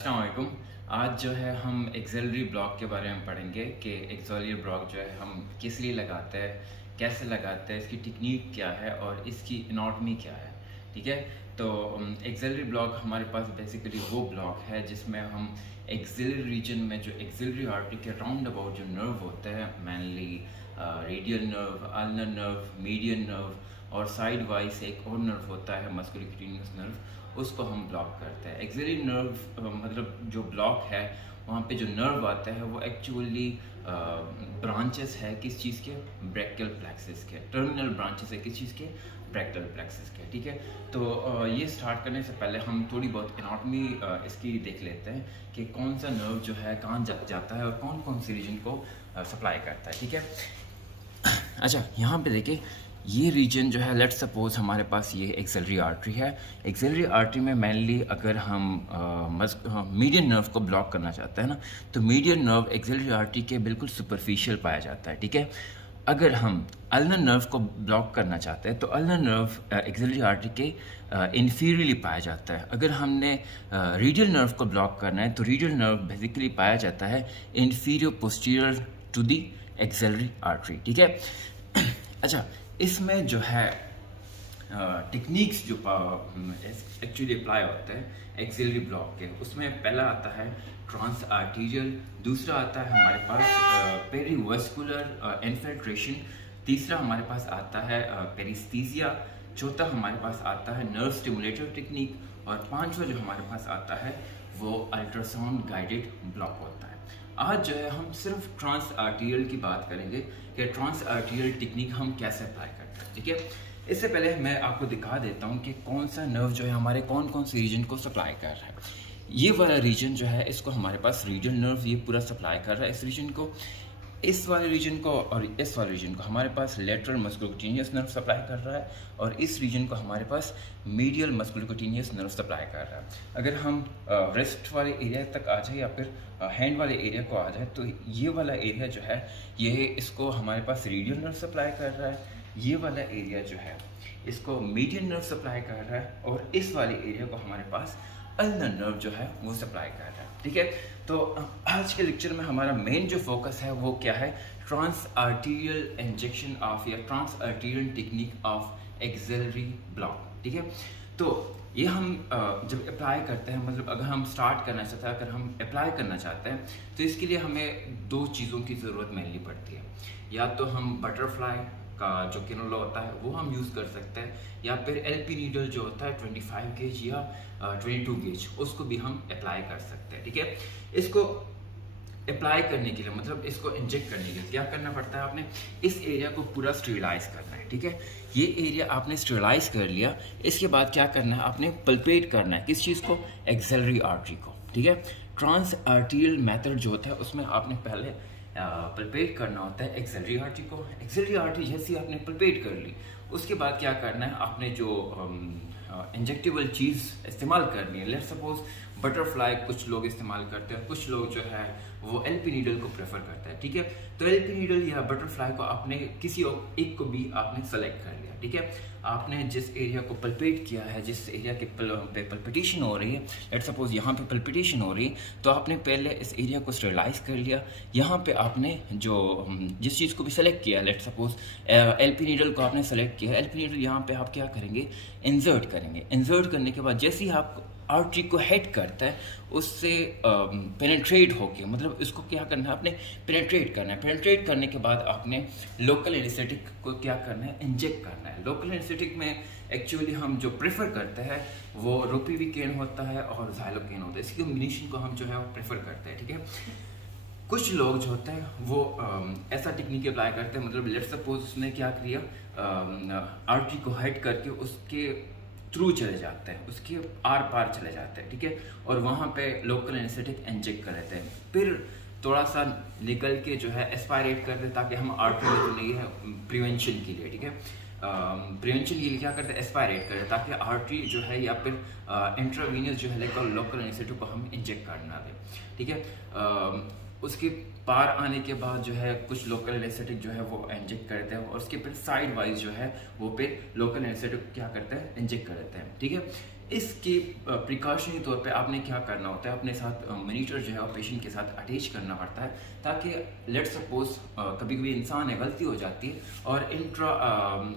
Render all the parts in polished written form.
अस्सलामुअलैकुम। आज जो है हम एक्सेलरी ब्लॉक के बारे में पढ़ेंगे कि एक्सेलरी ब्लॉक जो है हम किस लिए लगाते हैं, कैसे लगाते हैं, इसकी टेक्निक क्या है और इसकी एनाटॉमी क्या है। ठीक है, तो एक्सेलरी ब्लॉक हमारे पास बेसिकली वो ब्लॉक है जिसमें हम एक्सेलरी रीजन में जो एक्सेलरी आर्टरी के राउंड अबाउट जो नर्व होते हैं, mainly radial nerve, ulnar nerve, median nerve और साइड वाइज एक और नर्व होता है मस्कुलोक्यूटेनियस नर्व, उसको हम ब्लॉक करते हैं। एक्सेलरी नर्व मतलब जो ब्लॉक है वहाँ पे जो नर्व आता है वो एक्चुअली ब्रांचेस है किस चीज़ के, ब्रैकियल प्लेक्सस के, टर्मिनल ब्रांचेस है किस चीज़ के, ब्रैकियल प्लेक्सस के। ठीक है, तो ये स्टार्ट करने से पहले हम थोड़ी बहुत एनाटॉमी इसकी देख लेते हैं कि कौन सा नर्व जो है कहाँ जाता है और कौन कौन सी रीजन को सप्लाई करता है। ठीक है, अच्छा यहाँ पे देखिए ये रीजन जो है, लेट सपोज हमारे पास ये एक्सेलरी आर्टरी है। एक्सेलरी आर्टरी में मेनली अगर हम मीडियन नर्व को ब्लॉक करना चाहते हैं ना, तो मीडियन नर्व एक्सेलरी आर्टरी के बिल्कुल सुपरफिशियल पाया जाता है। ठीक है, अगर हम अल्नर नर्व को ब्लॉक करना चाहते हैं तो अल्नर नर्व एक्सेलरी आर्टरी के इन्फीरियरली पाया जाता है। अगर हमने रेडियल नर्व को ब्लॉक करना है तो रेडियल नर्व बेसिकली पाया जाता है inferior posterior to the axillary artery. ठीक है, अच्छा इसमें जो है टेक्निक्स जो एक्चुअली अप्लाई होते हैं एक्सेलरी ब्लॉक के, उसमें पहला आता है ट्रांस आर्टीरियल, दूसरा आता है हमारे पास पेरीवास्कुलर इन्फिल्ट्रेशन, तीसरा हमारे पास आता है पेरिस्थीसिया, चौथा हमारे पास आता है नर्व स्टिमुलेटर टेक्निक और पांचवा जो हमारे पास आता है वो अल्ट्रासाउंड गाइडेड ब्लॉक होता है। आज जो है हम सिर्फ ट्रांस आर्टीरियल की बात करेंगे कि ट्रांस आर्टीरियल टेक्निक हम कैसे अप्लाई करते हैं। ठीक है, इससे पहले मैं आपको दिखा देता हूँ कि कौन सा नर्व जो है हमारे कौन कौन से रीजन को सप्लाई कर रहा है। ये वाला रीजन जो है इसको हमारे पास रेडियल नर्व ये पूरा सप्लाई कर रहा है इस रीजन को, इस वाले रीजन को और इस वाले रीजन को हमारे पास लेटरल मस्कुलोक्यूटेनियस नर्व सप्लाई कर रहा है और इस रीजन को हमारे पास मीडियल मस्कुलोक्यूटेनियस नर्व सप्लाई कर रहा है। अगर हम रेस्ट वाले एरिया तक आ जाए या फिर हैंड वाले एरिया को आ जाए तो ये वाला एरिया जो है ये इसको हमारे पास रेडियल नर्व सप्लाई कर रहा है, ये वाला एरिया जो है इसको मीडियन नर्व सप्लाई कर रहा है और इस वाले एरिया को हमारे पास अल्नर नर्व जो है वो सप्लाई कर रहा है। ठीक है, तो आज के लेक्चर में हमारा मेन जो फोकस है वो क्या है, ट्रांस आर्टीरियल इंजेक्शन ऑफ या trans arterial technique of axillary block. ठीक है, तो ये हम जब अप्लाई करते हैं, मतलब अगर हम स्टार्ट करना चाहते हैं, अगर हम अप्लाई करना चाहते हैं तो इसके लिए हमें दो चीज़ों की ज़रूरत मेनली पड़ती है। या तो हम बटरफ्लाई का जो कैनुला होता है वो हम यूज़ कर सकते हैं, या फिर एलपी नीडल जो होता है 25 गेज या 22 गेज उसको भी हम अप्लाई कर सकते हैं। ठीक है, इसको अप्लाई करने के लिए मतलब इसको इंजेक्ट करने के लिए क्या करना पड़ता है, आपने इस एरिया को पूरा स्टेरिलाइज करना है। ठीक है, ये एरिया आपने स्टेरिलाइज कर लिया, इसके बाद क्या करना है, आपने पल्पेट करना है किस चीज़ को, एक्सेलरी आर्टरी को। ठीक है, ट्रांस आर्टीरियल मेथड जो होता है उसमें आपने पहले पल्पेट करना होता है एक्सेलरी आर्टरी को। एक्सेलरी आर्टरी जैसी आपने पल्पेट कर ली उसके बाद क्या करना है, आपने जो इंजेक्टेबल चीज़ इस्तेमाल करनी है, लेट सपोज बटरफ्लाई कुछ लोग इस्तेमाल करते हैं, कुछ लोग जो है वो एलपी नीडल को प्रेफर करते हैं। ठीक है, तो एलपी नीडल या बटरफ्लाई को आपने किसी एक को भी आपने सेलेक्ट कर लिया। ठीक है, आपने जिस एरिया को पल्पेट किया है, जिस एरिया के पल्पिटेशन हो रही है, लेट सपोज यहाँ पे पल्पिटेशन हो रही है, तो आपने पहले इस एरिया को स्टेरिलाइज कर लिया। यहाँ पे आपने जो जिस चीज़ को भी सेलेक्ट किया, लेट सपोज एलपी नीडल को आपने सेलेक्ट किया, एलपी नीडल यहाँ पे आप क्या करेंगे, इंसर्ट करेंगे। इंसर्ट करने के बाद जैसे ही आप आर्टरी को हिट करता है उससे पेनेट्रेट होके, मतलब इसको क्या करना है, आपने पेनेट्रेट करना है। पेनेट्रेट करने के बाद आपने लोकल एनेस्थेटिक को क्या करना है, इंजेक्ट करना है। लोकल एनेस्थेटिक में एक्चुअली हम जो प्रेफर करते हैं वो रोपिविकेन होता है और ज़ाइलोकेन होता है, इसकी कॉम्बिनेशन को हम जो है वो प्रेफर करते हैं। ठीक है, कुछ लोग जो होते हैं वो ऐसा टेक्निक अप्लाई करते हैं, मतलब लेट सपोज उसने क्या किया, आर्टरी को हिट करके उसके थ्रू चले जाते हैं, उसके आर पार चले जाते हैं। ठीक है, और वहाँ पे लोकल एनेस्थेटिक इंजेक्ट कर लेते हैं, फिर थोड़ा सा निकल के जो है एस्पायरेट करते हैं ताकि हम आर्टरी में तो नहीं है प्रिवेंशन के लिए। ठीक है, प्रिवेंशन के लिए क्या करते हैं, एस्पायरेट करते हैं ताकि आर्टरी जो है या फिर इंट्रावीनियस जो है लोकल एनेस्थेटिक को हम इंजेक्ट करना दें। ठीक है, उसके पार आने के बाद जो है कुछ लोकल एनेस्थेटिक जो है वो इंजेक्ट करते हैं और उसके फिर साइड वाइज जो है वो फिर लोकल एनेस्थेटिक क्या करते हैं, इंजेक्ट कर देते हैं। ठीक है, इसके प्रिकॉशनरी तौर पे आपने क्या करना होता है, अपने साथ मॉनिटर जो है वो पेशेंट के साथ अटैच करना पड़ता है, ताकि लेट सपोज कभी कभी इंसान है गलती हो जाती है और इंट्रा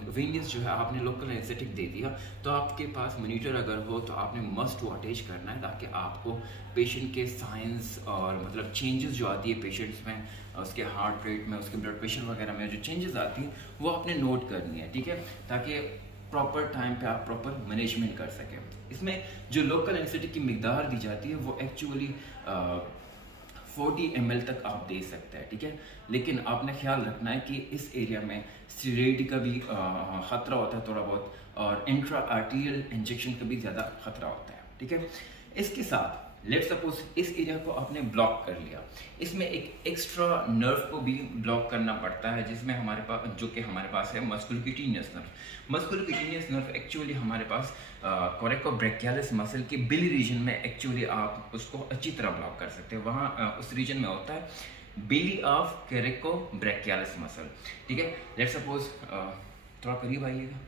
वेनियस जो है आपने लोकल एनेस्थेटिक दे दिया, तो आपके पास मॉनिटर अगर हो तो आपने मस्ट वो अटैच करना है, ताकि आपको पेशेंट के साइंस और मतलब चेंजेस जो आती है पेशेंट्स में, उसके हार्ट रेट में, उसके ब्लड प्रेशर वगैरह में जो चेंजेस आती हैं वो आपने नोट करनी है, ठीक है, ताकि प्रॉपर टाइम पे आप प्रॉपर मैनेजमेंट कर सकें। इसमें जो लोकल एनेस्थेटिक की मिकदार दी जाती है वो एक्चुअली 40 ml तक आप दे सकते हैं, ठीक है, लेकिन आपने ख्याल रखना है कि इस एरिया में स्टेरॉइड का भी ख़तरा होता है थोड़ा बहुत, और इंट्रा आर्टीरियल इंजेक्शन का भी ज़्यादा खतरा होता है, ठीक है। इसके साथ लेट सपोज इस एरिया को आपने ब्लॉक कर लिया, इसमें एक एक्स्ट्रा नर्व को भी ब्लॉक करना पड़ता है, जिसमें हमारे पास जो कि हमारे पास है musculocutaneous nerve. Musculocutaneous nerve actually हमारे पास कोरेकोब्रैकियालिस मसल के बिली रीजन में एक्चुअली आप उसको अच्छी तरह ब्लॉक कर सकते हैं। वहाँ उस रीजन में होता है बिली ऑफ कोरेकोब्रैकियालिस मसल, ठीक है। लेट सपोज थोड़ा करीब आइएगा,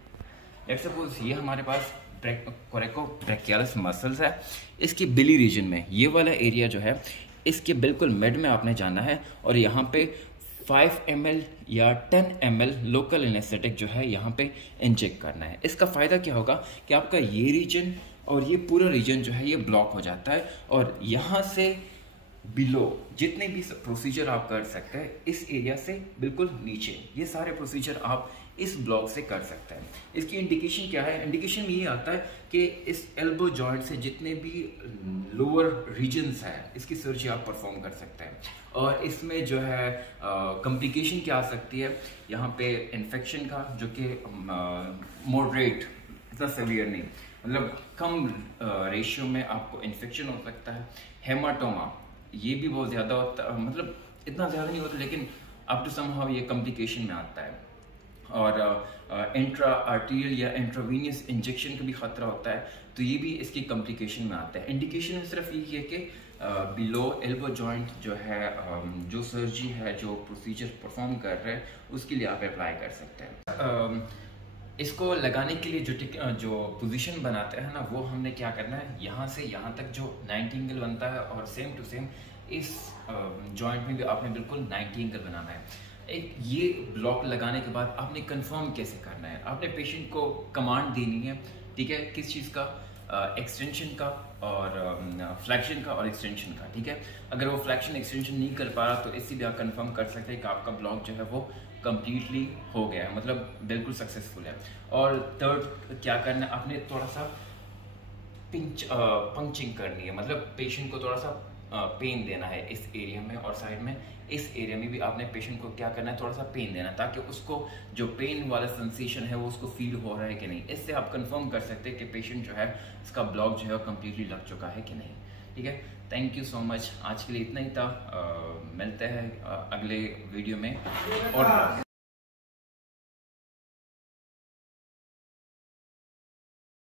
लेट सपोज ये हमारे पास कोरेकोब्रैकियालिस मसल्स है, इसकी बिली रीजन में ये वाला एरिया जो है इसके बिल्कुल मिड में आपने जाना है, और यहाँ पे 5 ml या 10 ml लोकल एनेस्थेटिक जो है यहाँ पे इंजेक्ट करना है। इसका फ़ायदा क्या होगा कि आपका ये रीजन और ये पूरा रीजन जो है ये ब्लॉक हो जाता है, और यहाँ से बिलो जितने भी प्रोसीजर आप कर सकते हैं इस एरिया से बिल्कुल नीचे, ये सारे प्रोसीजर आप इस ब्लॉक से कर सकते हैं। इसकी इंडिकेशन क्या है? इंडिकेशन में ये आता है कि इस एल्बो जॉइंट से जितने भी लोअर रीजन्स हैं इसकी सर्जरी आप परफॉर्म कर सकते हैं। और इसमें जो है कॉम्प्लिकेशन क्या आ सकती है, यहाँ पे इन्फेक्शन का, जो कि मॉडरेट, इतना सीवियर नहीं, मतलब कम रेशियो में आपको इन्फेक्शन हो सकता है। हेमाटोमा ये भी बहुत ज़्यादा होता है, मतलब इतना ज़्यादा नहीं होता लेकिन अप टू समहाउ ये कॉम्प्लिकेशन में आता है। और इंट्रा आर्टीरियल या इंट्रावीनियस इंजेक्शन का भी खतरा होता है, तो ये भी इसकी कॉम्प्लिकेशन में आता है। इंडिकेशन में सिर्फ यही है कि बिलो एल्बो जॉइंट जो है, जो सर्जरी है, जो प्रोसीजर परफॉर्म कर रहे हैं उसके लिए आप अप्लाई कर सकते हैं। इसको लगाने के लिए जो पोजीशन बनाते हैं ना, वो हमने क्या करना है, यहाँ से यहाँ तक जो 90 एंगल बनता है, और सेम टू सेम इस जॉइंट में भी आपने बिल्कुल 90 एंगल बनाना है। एक ये ब्लॉक लगाने के बाद आपने कंफर्म कैसे करना है, आपने पेशेंट को कमांड देनी है, ठीक है, किस चीज़ का, एक्सटेंशन का और फ्लैक्शन का और एक्सटेंशन का, ठीक है। अगर वो फ्लैक्शन एक्सटेंशन नहीं कर पा रहा तो इससे भी आप कंफर्म कर सकते हैं कि आपका ब्लॉक जो है वो कम्प्लीटली हो गया है, मतलब बिल्कुल सक्सेसफुल है। और थर्ड क्या करना है, आपने थोड़ा सा पंचिंग करनी है, मतलब पेशेंट को थोड़ा सा पेन देना है इस एरिया में, और साइड में इस एरिया में भी आपने पेशेंट को क्या करना है, थोड़ा सा पेन देना, ताकि उसको जो पेन वाला सेंसेशन है वो उसको फील हो रहा है कि नहीं। इससे आप कंफर्म कर सकते हैं कि पेशेंट जो है इसका ब्लॉक जो है कम्प्लीटली लग चुका है कि नहीं, ठीक है। थैंक यू सो मच, आज के लिए इतना ही था। मिलते हैं अगले वीडियो में और